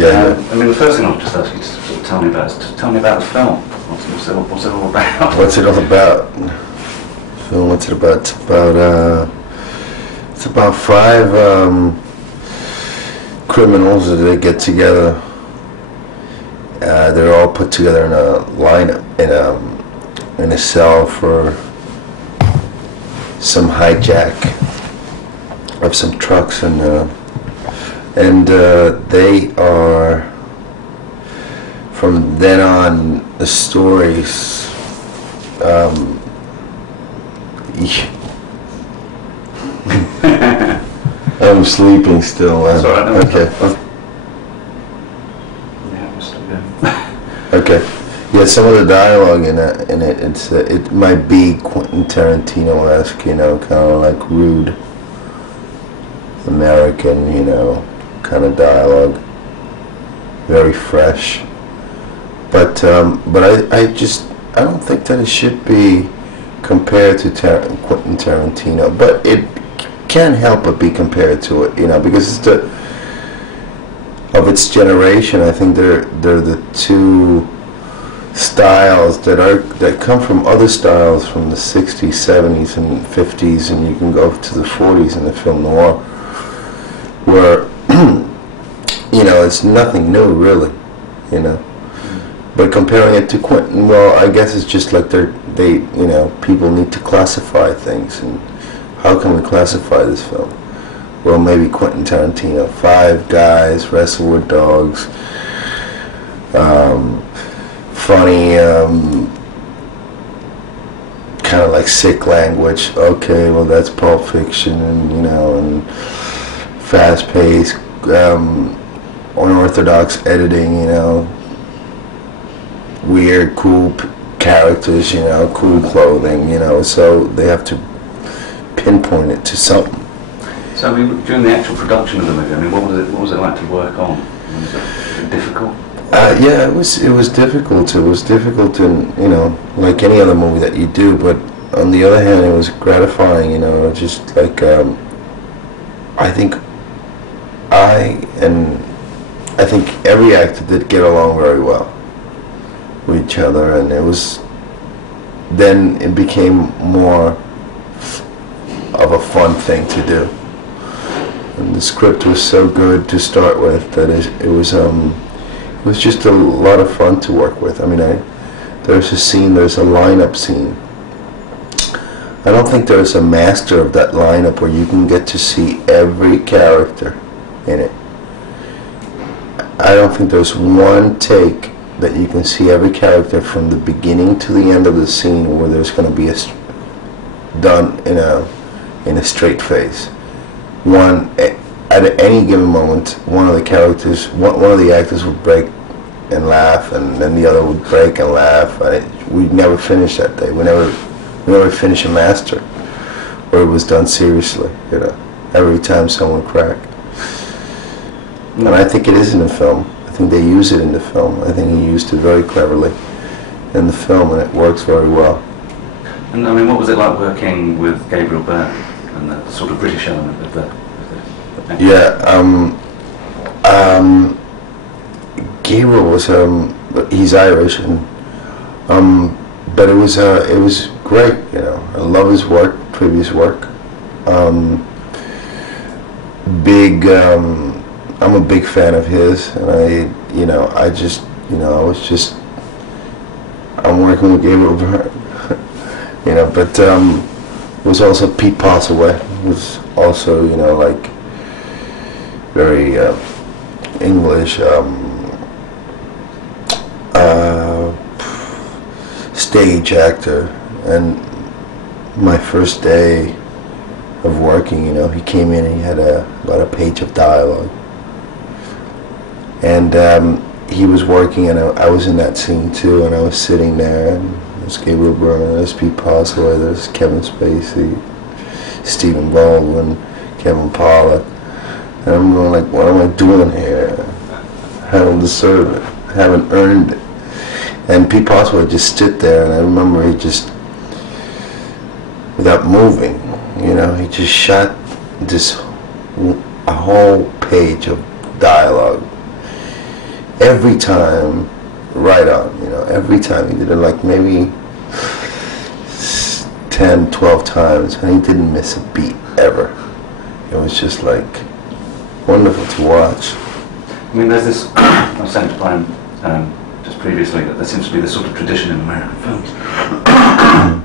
I mean, the first thing I'll just ask you to sort of tell me about is tell me about the film. What's it all about? What's it all about? Film. What's it about? It's about five criminals that they get together. They're all put together in a lineup in a cell for some hijack of some trucks, and they are, from then on, the stories I'm sleeping still. That's all right. Okay. Yeah, Okay. Yeah, some of the dialogue in it, it might be Quentin Tarantino-esque, kind of like rude American, kind of dialogue, very fresh. But I don't think that it should be compared to Quentin Tarantino, but it can't help but be compared to it, because it's of its generation. I think they're the two styles that come from other styles from the 60s, 70s, and 50s, and you can go to the 40s in the film noir, where it's nothing new, really, But comparing it to Quentin, well, I guess it's just like people need to classify things, and how can we classify this film? Well, maybe Quentin Tarantino, 5 guys wrestle with dogs, funny, kind of like sick language. Okay, well, that's Pulp Fiction, and fast-paced, unorthodox editing, weird, cool characters, cool clothing, so they have to pinpoint it to something. So, during the actual production of the movie, what was it like to work on? Was it difficult? Yeah, it was difficult. It was difficult, and like any other movie that you do. But on the other hand, it was gratifying. Just like I think every actor did get along very well with each other, and then it became more of a fun thing to do. And the script was so good to start with that it was just a lot of fun to work with. There's a lineup scene. I don't think there's a master of that lineup where you can get to see every character in it. I don't think there's one take that you can see every character from the beginning to the end of the scene where there's going to be done in a straight face. At any given moment, one of the actors would break and laugh, and then the other would break and laugh. We'd never finish that day. We never finish a master where it was done seriously. Every time someone cracked. And I think it is in the film. I think they use it in the film. I think he used it very cleverly in the film, and it works very well. And what was it like working with Gabriel Byrne and the sort of British element of the Yeah, Gabriel was he's Irish, and but it was great. I love his previous work. I'm a big fan of his, and I'm working with Gabriel Byrne. But it was also Pete Postlethwaite, who was also like very English, stage actor. And my first day of working, he came in and he had about a page of dialogue, and he was working, and I was in that scene too, and I was sitting there, and there's Gabriel Byrne, there's Pete Postlethwaite, there's Kevin Spacey, Stephen Baldwin, Kevin Pollak. And I'm going like, what am I doing here? I haven't deserved it. I haven't earned it. And Pete Postlethwaite would just sit there, and I remember he just, without moving, he just shot a whole page of dialogue. every time right on, you know, every time. He did it like maybe 10, 12 times, and he didn't miss a beat ever. It was just like wonderful to watch. I mean, there's this, I was saying to Brian just previously, that there seems to be this sort of tradition in American films,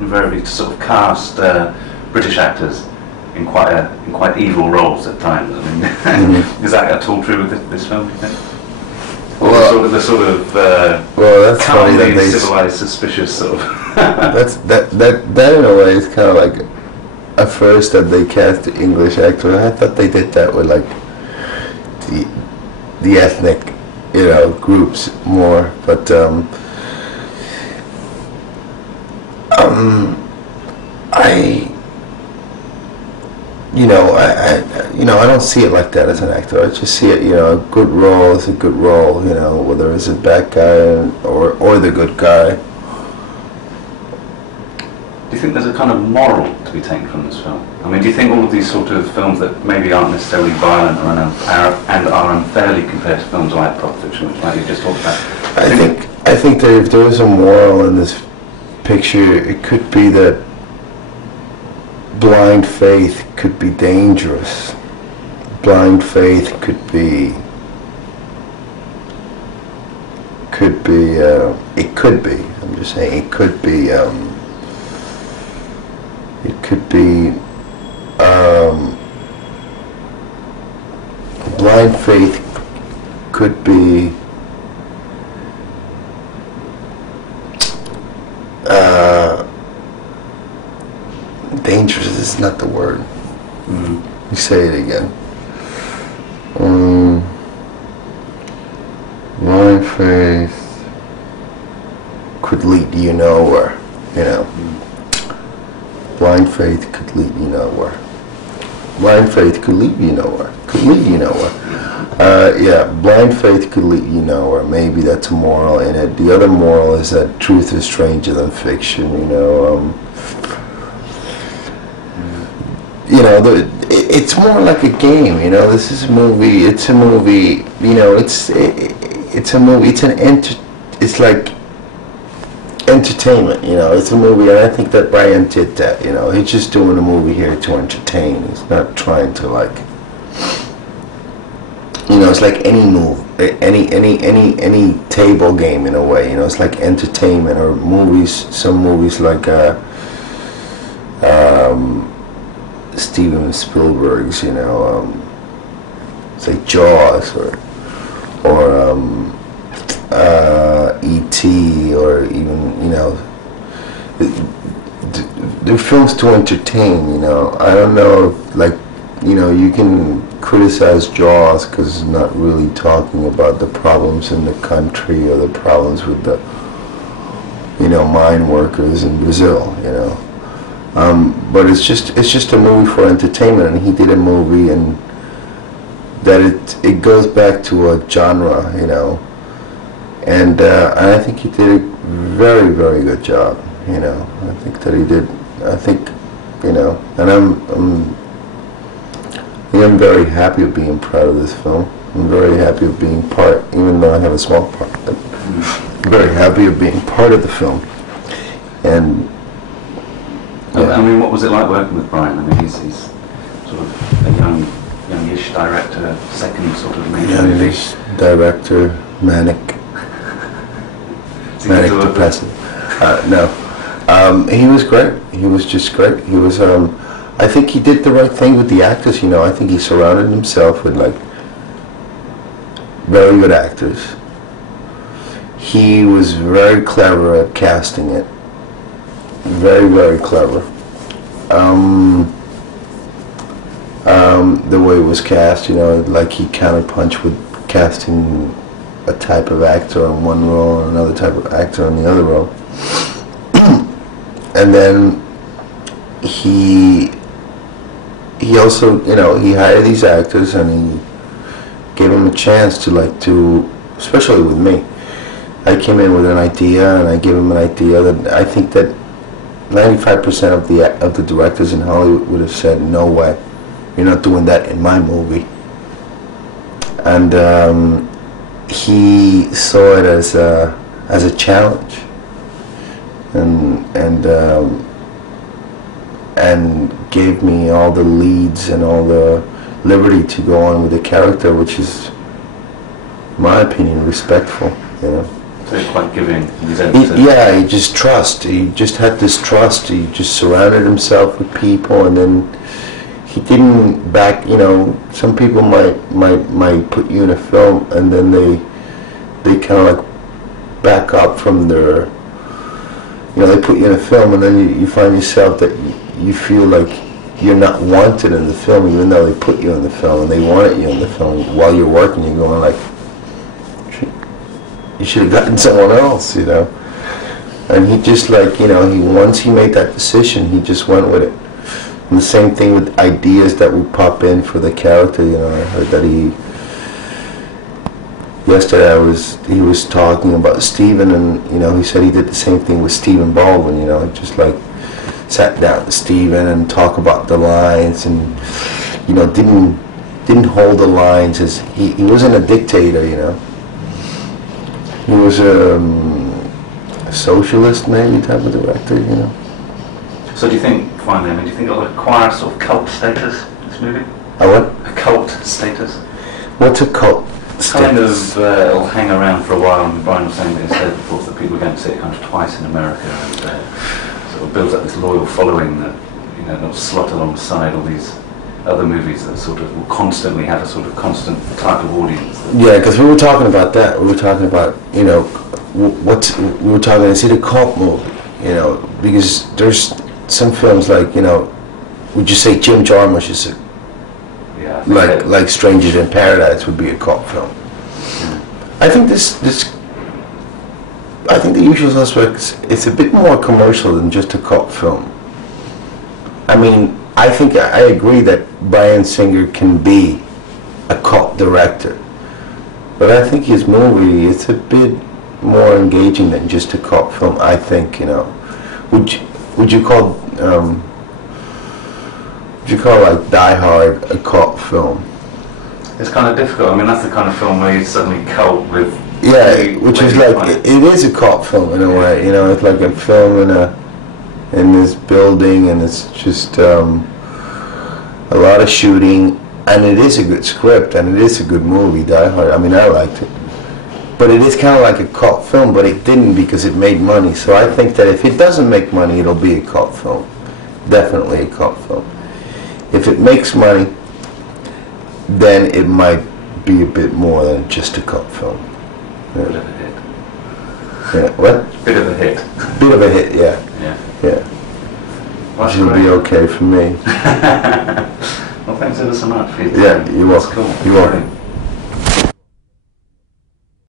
invariably to sort of cast British actors in quite evil roles at times. I mean, is that at all true with this film, do you think? Or well, the sort of well, that's funny that they civilized, suspicious sort of. that in a way is kind of like, at first that they cast the English actor. I thought they did that with like the ethnic, you know, groups more, but I don't see it like that as an actor. I just see it, you know, a good role is a good role, you know, whether it's a bad guy or the good guy. Do you think there's a kind of moral to be taken from this film? I mean, do you think all of these sort of films that maybe aren't necessarily violent and are unfairly compared to films like Pulp Fiction, which like you just talked about? I think that if there was a moral in this picture, it could be that blind faith could be dangerous. Blind faith could be, I'm just saying, it could be, blind faith could be dangerous is not the word. You say it again. Blind faith could lead you nowhere, you know. Blind faith could lead you nowhere. Blind faith could lead you nowhere. Could lead you nowhere. Yeah, blind faith could lead you nowhere. Maybe that's a moral in it. The other moral is that truth is stranger than fiction, you know. You know, it's more like a game, you know. This is a movie. It's a movie. You know, it's a movie. It's like entertainment, you know. It's a movie, and I think that Brian did that. You know, he's just doing a movie here to entertain. He's not trying to like. You know, it's like any move, any table game in a way. You know, it's like entertainment or movies. Some movies like Steven Spielberg's, you know, say Jaws or E.T. or even, you know, they're films to entertain. You know, I don't know if, like, you know, you can criticize Jaws because it's not really talking about the problems in the country or the problems with the, you know, mine workers in Brazil, you know. But it's just a movie for entertainment, and he did a movie, and that it goes back to a genre, you know, and I think he did a very, very good job, you know. I think that he did. I think, you know, and I'm very happy of being proud of this film. I'm very happy of being part, even though I have a small part. But I'm very happy of being part of the film, and. Yeah. I mean, what was it like working with Brian? I mean, he's sort of a youngish director, second sort of main youngish director, manic depressive. No, he was great. He was just great. He was. I think he did the right thing with the actors. You know, I think he surrounded himself with like very good actors. He was very clever at casting it. Very, very clever. The way it was cast, you know, like he counterpunched with casting a type of actor on one role and another type of actor on the other role. And then he also, you know, he hired these actors and he gave them a chance to, especially with me. I came in with an idea and I gave him an idea that I think that 95% of the directors in Hollywood would have said, no way, you're not doing that in my movie. And he saw it as a challenge, and gave me all the leads and all the liberty to go on with the character, which is, in my opinion, respectful. You know. So he's quite giving. Yeah, he just had this trust. He just surrounded himself with people, and then he didn't back. You know, some people might put you in a film, and then they kind of like back up from their. You know, they put you in a film, and then you find yourself that you feel like you're not wanted in the film, even though they put you in the film and they wanted you in the film. While you're working, you're going like, you should have gotten someone else, you know. And he just like, you know, once he made that decision, he just went with it. And the same thing with ideas that would pop in for the character. You know, I heard that yesterday he was talking about Stephen, and you know, he said he did the same thing with Stephen Baldwin. You know, just like sat down with Stephen and talk about the lines, and you know, didn't hold the lines as he wasn't a dictator. You know, he was a socialist maybe type of director. You know. So do you think, finally, do you think it'll acquire sort of cult status, this movie? A what? A cult status? What's a cult? Kind of, it'll hang around for a while, and Brian was saying that he said before that people are going to see it kind of twice in America, and sort of builds up this loyal following that, you know, they'll slot alongside all these other movies that sort of will constantly have a sort of constant type of audience. Yeah, because we were talking about that. We were talking about, you know, is it a cult movie? You know, because there's some films like, you know, would you say Jim Jarmusch is a like Strangers in Paradise would be a cult film? I think I think The Usual Suspects is a bit more commercial than just a cult film. I mean, I think I agree that Bryan Singer can be a cult director, but I think his movie is a bit more engaging than just a cult film. I think, you know, would you call like Die Hard a cult film? It's kind of difficult. I mean, that's the kind of film where you suddenly cult with. Yeah, which is like it is a cult film in a way. You know, it's like a film in this building, and it's just a lot of shooting, and it is a good script, and it is a good movie, Die Hard. I mean, I liked it, but it is kind of like a cult film, but it didn't because it made money. So I think that if it doesn't make money, it'll be a cult film. Definitely a cult film. If it makes money, then it might be a bit more than just a cult film. Yeah. Bit of a hit. Yeah. What? Bit of a hit. Bit of a hit, yeah. Yeah. Yeah. Well, Which will be okay for me. Well, thanks ever so much. Yeah, you're welcome. That's cool. You're welcome.